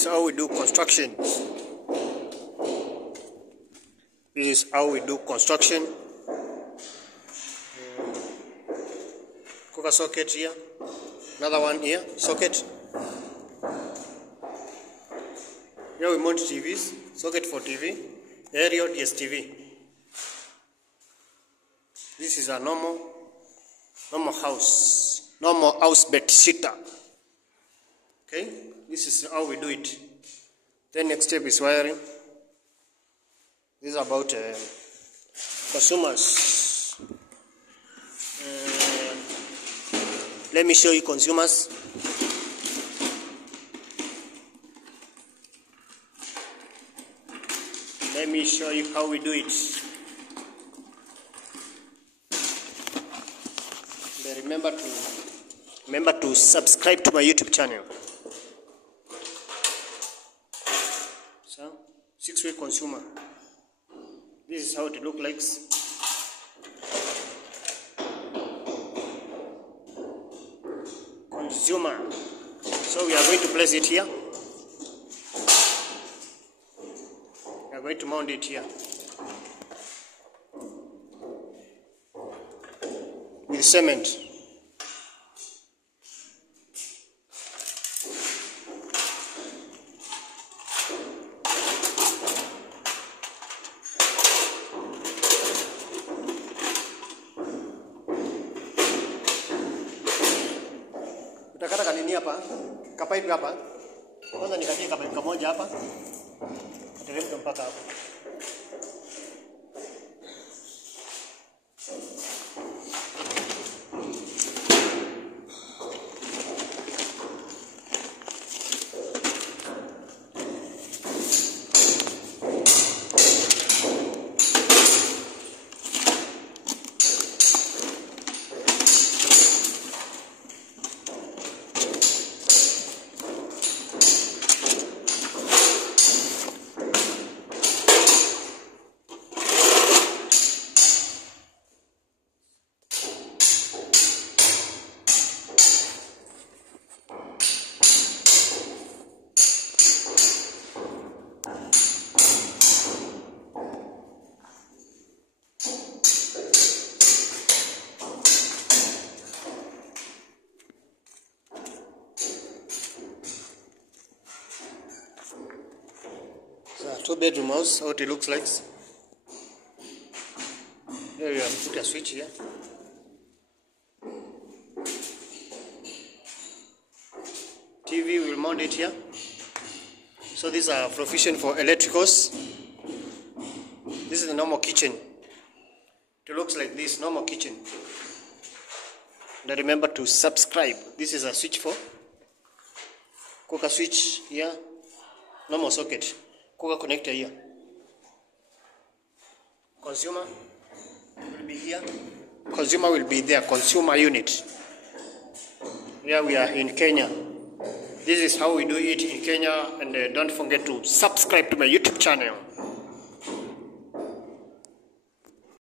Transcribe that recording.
is how we do construction. This is how we do construction. Coca socket here. Another one here, socket. Here we mount TVs, socket for TV, aerial DSTV. This is a normal house bed sitter. Okay, this is how we do it. Then next step is wiring. This is about consumers. Let me show you consumers. Let me show you how we do it. Remember to subscribe to my YouTube channel. So, 6-way consumer. This is how it looks like. Consumer. So we are going to place it here. We are going to mount it here with cement. Utakata kanini hapa? Kapaipi hapa. Kwanza nikatie kapaipi kamoja hapa. Teremka mpaka hapo. So 2-bedroom house, how it looks like. Here you have put a switch here. TV will mount it here. So these are provision for electricals. This is the normal kitchen. It looks like this, normal kitchen. And remember to subscribe. This is a switch for cooker switch here, normal socket. Cooker connector here. Consumer will be here. Consumer will be there. Consumer unit. Here we are in Kenya. This is how we do it in Kenya. And don't forget to subscribe to my YouTube channel.